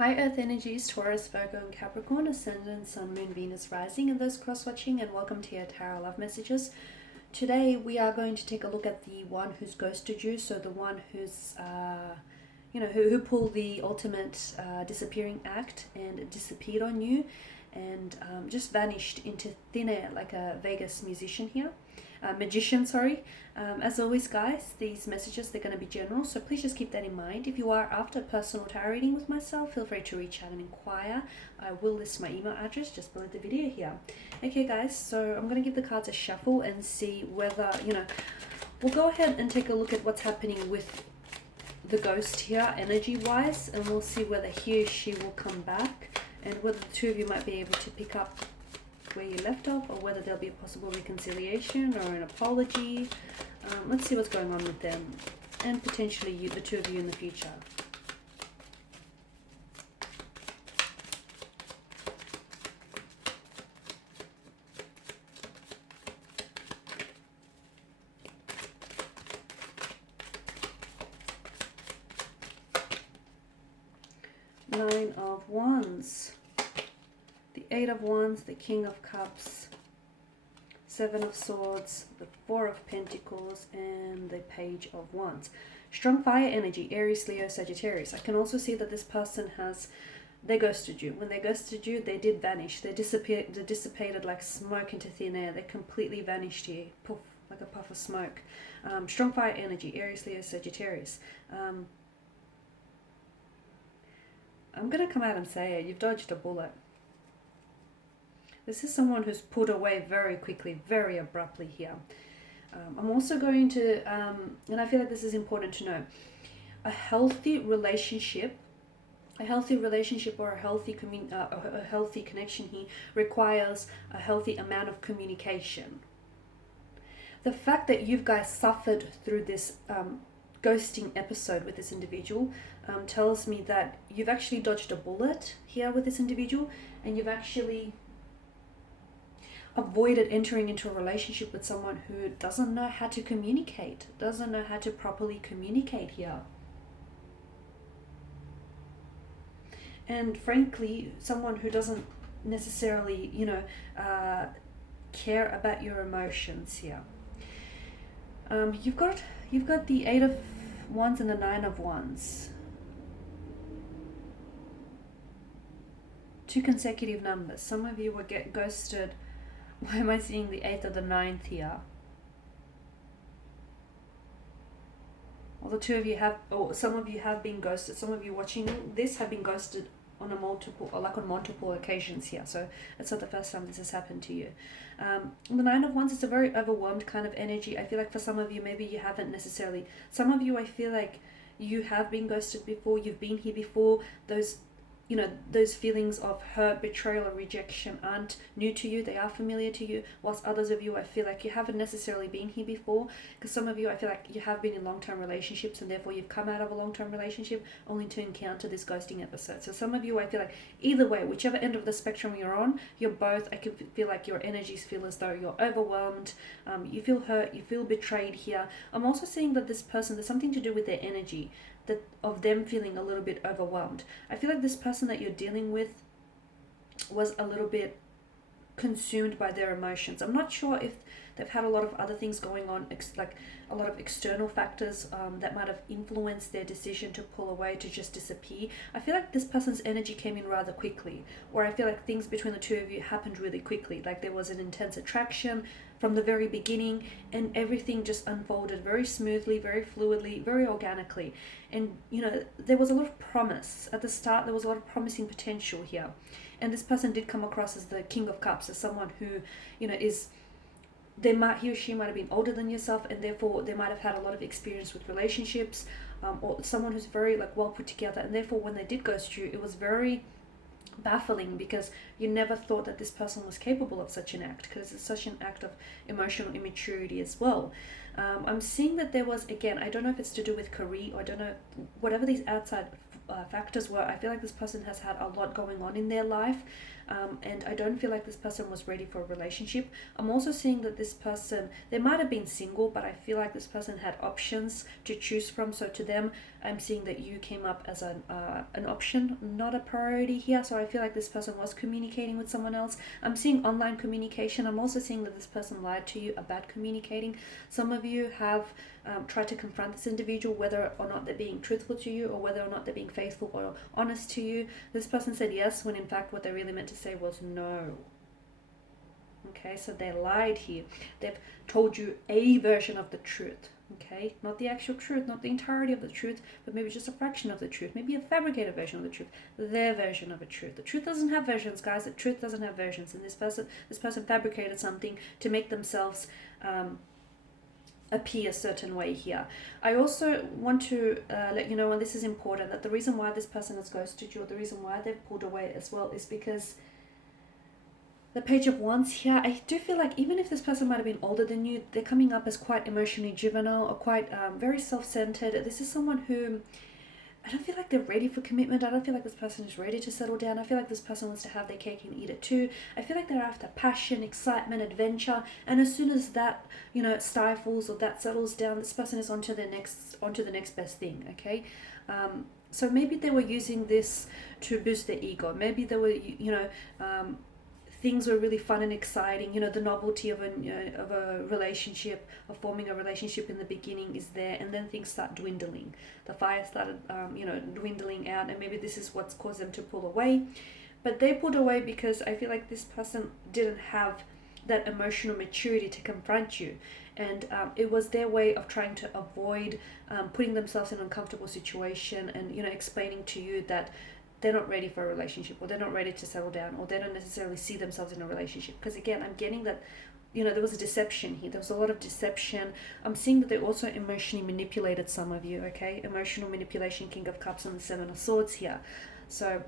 Hi Earth energies, Taurus, Virgo and Capricorn, Ascendant, Sun, Moon, Venus, Rising, and those cross-watching, and welcome to your Tarot Love Messages. Today we are going to take a look at the one who's ghosted you, so the one who's, who pulled the ultimate disappearing act and disappeared on you and just vanished into thin air like a Vegas magician, sorry. As always, guys, these messages, they're going to be general, so please just keep that in mind. If you are after a personal tarot reading with myself, feel free to reach out and inquire. I will list my email address just below the video here. Okay, guys, so I'm going to give the cards a shuffle and see whether, we'll go ahead and take a look at what's happening with the ghost here, energy-wise, and we'll see whether he or she will come back and whether the two of you might be able to pick up where you left off, or whether there'll be a possible reconciliation or an apology. Let's see what's going on with them and potentially you, the two of you in the future. Nine of Wands. The Eight of Wands, the King of Cups, Seven of Swords, the Four of Pentacles, and the Page of Wands. Strong fire energy, Aries, Leo, Sagittarius. I can also see that this person they ghosted you. When they ghosted you, they did vanish. They dissipated like smoke into thin air. They completely vanished here, poof, like a puff of smoke. Strong fire energy, Aries, Leo, Sagittarius. I'm going to come out and say it. You've dodged a bullet. This is someone who's put away very quickly, very abruptly here. I'm also going to, and I feel like this is important to know, a healthy relationship or a healthy connection here requires a healthy amount of communication. The fact that you guys suffered through this ghosting episode with this individual tells me that you've actually dodged a bullet here with this individual, and you've actually avoided entering into a relationship with someone who doesn't know how to communicate, doesn't know how to properly communicate here. And frankly, someone who doesn't necessarily, care about your emotions here. You've got the Eight of Wands and the Nine of Wands. Two consecutive numbers. Some of you will get ghosted. Why am I seeing the 8th or the 9th here? Well, the two of you have, or some of you have been ghosted. Some of you watching this have been ghosted on multiple occasions here. So it's not the first time this has happened to you. The Nine of Wands is a very overwhelmed kind of energy. I feel like for some of you, maybe you haven't necessarily. Some of you, I feel like you have been ghosted before. You've been here before. Those feelings of hurt, betrayal, or rejection aren't new to you. They are familiar to you. Whilst others of you, I feel like you haven't necessarily been here before. Because some of you, I feel like you have been in long-term relationships, and therefore you've come out of a long-term relationship only to encounter this ghosting episode. So some of you, I feel like either way, whichever end of the spectrum you're on, you're both. I can feel like your energies feel as though you're overwhelmed. You feel hurt. You feel betrayed here. I'm also seeing that this person, there's something to do with their energy, that of them feeling a little bit overwhelmed. I feel like this person that you're dealing with was a little bit consumed by their emotions. I'm not sure if they've had a lot of other things going on, like a lot of external factors that might have influenced their decision to pull away, to just disappear. I feel like this person's energy came in rather quickly, or I feel like things between the two of you happened really quickly. Like there was an intense attraction from the very beginning, and everything just unfolded very smoothly, very fluidly, very organically. And there was a lot of promise at the start. There was a lot of promising potential here, and this person did come across as the King of Cups, as someone who is, he or she might have been older than yourself, and therefore they might have had a lot of experience with relationships, or someone who's very well put together, and therefore when they did ghost you, it was very baffling, because you never thought that this person was capable of such an act, because it's such an act of emotional immaturity as well. I'm seeing that there was, again, I don't know if it's to do with career, or I don't know, whatever these outside factors were, I feel like this person has had a lot going on in their life, and I don't feel like this person was ready for a relationship. I'm also seeing that this person, they might have been single, but I feel like this person had options to choose from. So to them, I'm seeing that you came up as an option, not a priority here. So I feel like this person was communicating with someone else. I'm seeing online communication. I'm also seeing that this person lied to you about communicating. Some of you have tried to confront this individual, whether or not they're being truthful to you, or whether or not they're being faithful or honest to you. This person said yes, when in fact what they really meant to say was no. Okay, so they lied here. They've told you a version of the truth. Okay, not the actual truth, not the entirety of the truth, but maybe just a fraction of the truth, maybe a fabricated version of the truth, their version of a truth. The truth doesn't have versions, guys. The truth doesn't have versions. And this person fabricated something to make themselves appear a certain way here. I also want to let you know, and this is important, that the reason why this person has ghosted you, or the reason why they've pulled away as well, is because the Page of Wands here, I do feel like even if this person might have been older than you, they're coming up as quite emotionally juvenile, or quite very self-centered. This is someone who, I don't feel like they're ready for commitment. I don't feel like this person is ready to settle down. I feel like this person wants to have their cake and eat it too. I feel like they're after passion, excitement, adventure, and as soon as that, stifles or that settles down, this person is onto the next best thing. Okay, so maybe they were using this to boost their ego. Maybe they were, things were really fun and exciting. The novelty of a relationship, of forming a relationship in the beginning is there, and then things start dwindling. The fire started, dwindling out, and maybe this is what's caused them to pull away. But they pulled away because I feel like this person didn't have that emotional maturity to confront you, and it was their way of trying to avoid putting themselves in an uncomfortable situation, and explaining to you that they're not ready for a relationship, or they're not ready to settle down, or they don't necessarily see themselves in a relationship. Because again, I'm getting that, there was a deception here. There was a lot of deception. I'm seeing that they also emotionally manipulated some of you, okay? Emotional manipulation, King of Cups and the Seven of Swords here. So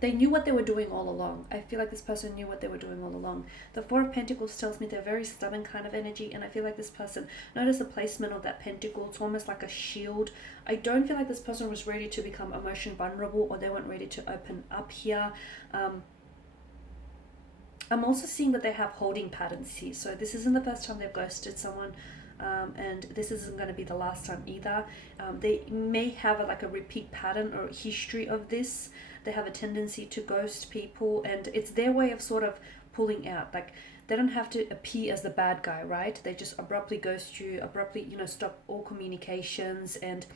they knew what they were doing all along. I feel like this person knew what they were doing all along. The Four of Pentacles tells me they're very stubborn kind of energy, and I feel like this person, notice the placement of that pentacle, it's almost like a shield. I don't feel like this person was ready to become emotionally vulnerable, or they weren't ready to open up here. I'm also seeing that they have holding patterns here. So this isn't the first time they've ghosted someone. And this isn't going to be the last time either. They may have a repeat pattern or history of this. They have a tendency to ghost people, and it's their way of sort of pulling out. Like, they don't have to appear as the bad guy, right? They just abruptly ghost you, abruptly, stop all communications. And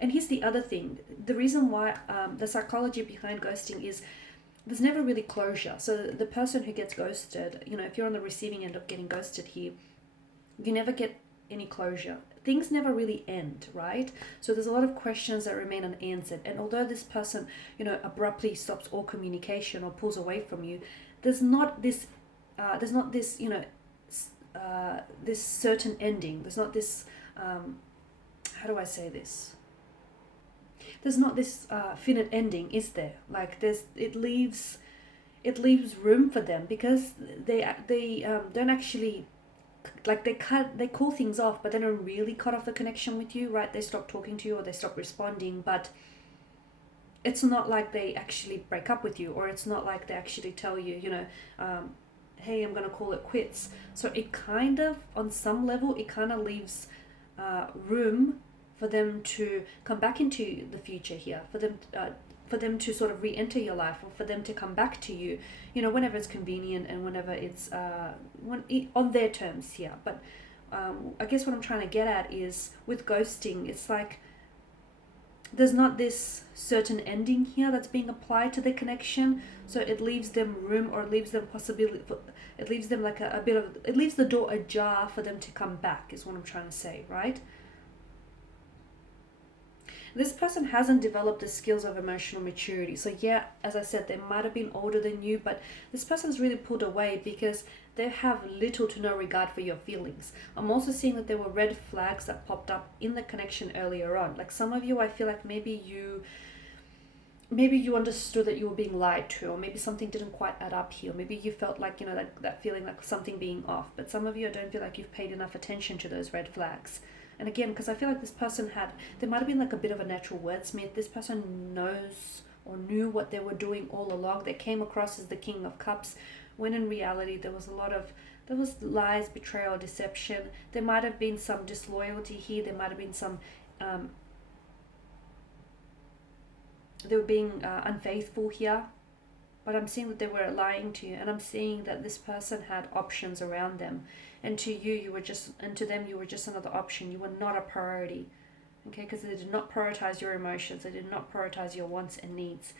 here's the other thing. The reason why, the psychology behind ghosting is there's never really closure. So the person who gets ghosted, if you're on the receiving end of getting ghosted here, you never get any closure. Things never really end, right? So there's a lot of questions that remain unanswered. And although this person, abruptly stops all communication or pulls away from you, there's not this, this certain ending. There's not this, how do I say this? There's not this finite ending, is there? Like, it leaves room for them, because they don't actually, like, they call things off, but they don't really cut off the connection with you, right? They stop talking to you, or they stop responding, but it's not like they actually break up with you, or it's not like they actually tell you, hey, I'm gonna call it quits. So it kind of, on some level, it kind of leaves room for them to come back into the future here, for them to sort of re-enter your life, or for them to come back to you, whenever it's convenient, and whenever it's on their terms here. But I guess what I'm trying to get at is, with ghosting, it's like there's not this certain ending here that's being applied to the connection, so it leaves them room, or it leaves them possibility, it leaves them like it leaves the door ajar for them to come back, is what I'm trying to say, right? This person hasn't developed the skills of emotional maturity. So yeah, as I said, they might have been older than you, but this person's really pulled away because they have little to no regard for your feelings. I'm also seeing that there were red flags that popped up in the connection earlier on. Like, some of you, I feel like maybe you understood that you were being lied to, or maybe something didn't quite add up here. Maybe you felt like, that feeling like something being off. But some of you, I don't feel like you've paid enough attention to those red flags. And again, because I feel like this person there might have been like a bit of a natural wordsmith. This person knows or knew what they were doing all along. They came across as the King of Cups, when in reality there was lies, betrayal, deception. There might have been some disloyalty here. There might have been some they were being unfaithful here. But I'm seeing that they were lying to you, and I'm seeing that this person had options around them, and to them you were just another option. You were not a priority, okay? Because they did not prioritize your emotions. They did not prioritize your wants and needs.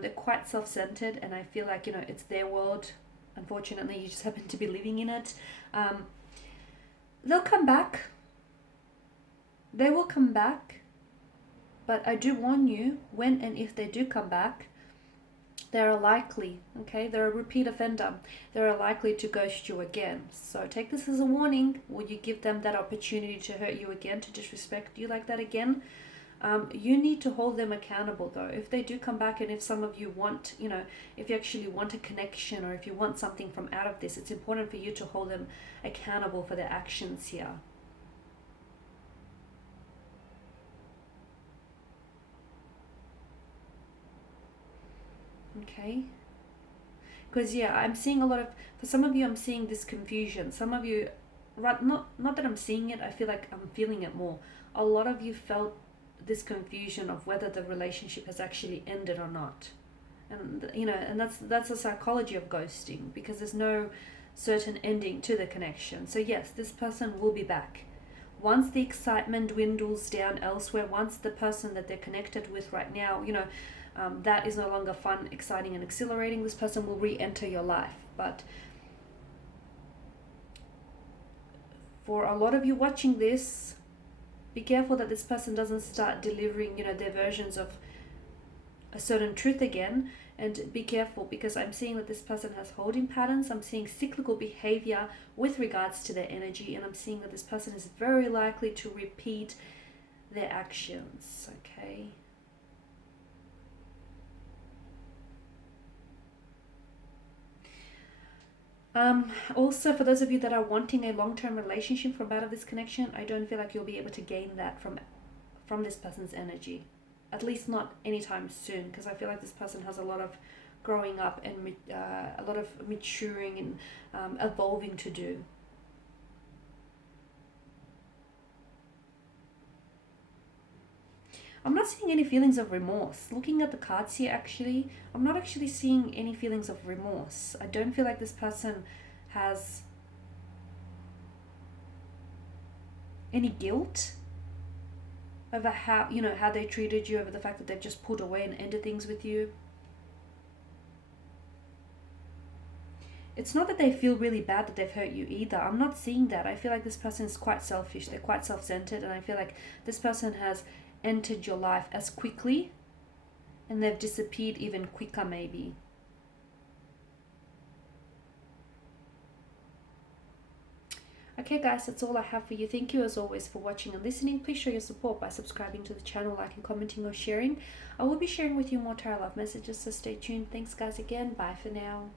They're quite self-centered, and I feel like, it's their world. Unfortunately, you just happen to be living in it. They'll come back. They will come back, but I do warn you, when and if they do come back, they're likely, okay, they're a repeat offender. They're likely to ghost you again. So take this as a warning. Will you give them that opportunity to hurt you again, to disrespect you like that again? You need to hold them accountable though. If they do come back, and if some of you want, if you actually want a connection, or if you want something from out of this, it's important for you to hold them accountable for their actions here. Okay, because I'm seeing for some of you, I'm seeing this confusion. Some of you, right, not that I'm seeing it, I feel like I'm feeling it more. A lot of you felt this confusion of whether the relationship has actually ended or not. And and that's the psychology of ghosting, because there's no certain ending to the connection. So yes, this person will be back. Once the excitement dwindles down elsewhere, once the person that they're connected with right now, that is no longer fun, exciting, and exhilarating, this person will re-enter your life. But for a lot of you watching this, be careful that this person doesn't start delivering, their versions of a certain truth again. And be careful, because I'm seeing that this person has holding patterns. I'm seeing cyclical behavior with regards to their energy, and I'm seeing that this person is very likely to repeat their actions, okay? Also, for those of you that are wanting a long-term relationship from out of this connection, I don't feel like you'll be able to gain that from this person's energy, at least not anytime soon, because I feel like this person has a lot of growing up and a lot of maturing and evolving to do. I'm not seeing any feelings of remorse. Looking at the cards here, actually, I'm not actually seeing any feelings of remorse. I don't feel like this person has any guilt over how they treated you, over the fact that they've just pulled away and ended things with you. It's not that they feel really bad that they've hurt you either. I'm not seeing that. I feel like this person is quite selfish. They're quite self-centered, and I feel like this person has entered your life as quickly, and they've disappeared even quicker maybe. Okay guys, that's all I have for you. Thank you as always for watching and listening. Please show your support by subscribing to the channel, liking, commenting, or sharing. I will be sharing with you more tarot love messages, so stay tuned. Thanks guys again. Bye for now.